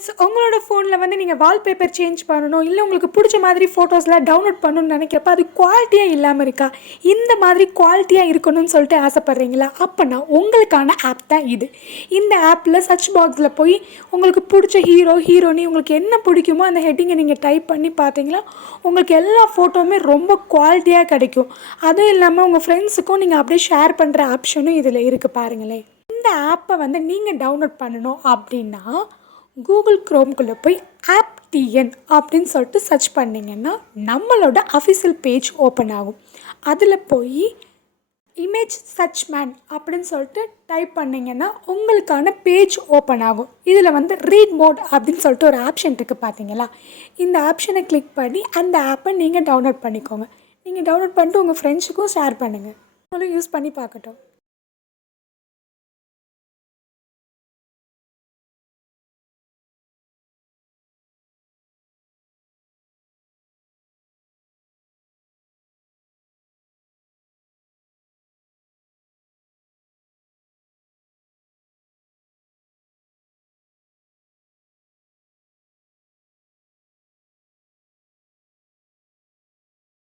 Friends, உங்களோட ஃபோனில் வந்து நீங்கள் வால்பேப்பர் சேஞ்ச் பண்ணணும், இல்லை உங்களுக்கு பிடிச்ச மாதிரி ஃபோட்டோஸ்லாம் டவுன்லோட் பண்ணணும்னு நினைக்கிறப்ப அது குவாலிட்டியாக இல்லாமல் இருக்கா, இந்த மாதிரி குவாலிட்டியாக இருக்கணும்னு சொல்லிட்டு ஆசைப்பட்றீங்களா? அப்போனா உங்களுக்கான ஆப் தான் இது. இந்த ஆப்பில் சர்ச் பாக்ஸில் போய் உங்களுக்கு பிடிச்ச ஹீரோ ஹீரோனி உங்களுக்கு என்ன பிடிக்குமோ அந்த ஹெட்டிங்கை நீங்கள் டைப் பண்ணி பார்த்தீங்களா உங்களுக்கு எல்லா ஃபோட்டோவுமே ரொம்ப குவாலிட்டியாக கிடைக்கும். அதுவும் இல்லாமல் உங்கள் ஃப்ரெண்ட்ஸுக்கும் நீங்கள் அப்படியே ஷேர் பண்ணுற ஆப்ஷனும் இதில் இருக்குது பாருங்களேன். இந்த ஆப்பை வந்து நீங்கள் டவுன்லோட் பண்ணணும் அப்படின்னா கூகுள் க்ரோம்குள்ளே போய் ஆப் டிஎன் அப்படின்னு சொல்லிட்டு சர்ச் பண்ணிங்கன்னா நம்மளோட அஃபிஷியல் பேஜ் ஓப்பன் ஆகும். அதில் போய் இமேஜ் சர்ச் மேன் அப்படின்னு சொல்லிட்டு டைப் பண்ணிங்கன்னா உங்களுக்கான பேஜ் ஓப்பன் ஆகும். இதில் வந்து ரீட் மோட் அப்படின்னு சொல்லிட்டு ஒரு ஆப்ஷன் இருக்குது பார்த்தீங்களா? இந்த ஆப்ஷனை கிளிக் பண்ணி அந்த ஆப்பை நீங்கள் டவுன்லோட் பண்ணிக்கோங்க. நீங்கள் டவுன்லோட் பண்ணிட்டு உங்கள் ஃப்ரெண்ட்ஸுக்கும் ஷேர் பண்ணுங்கள். அவங்களும் யூஸ் பண்ணி பார்க்கட்டும்.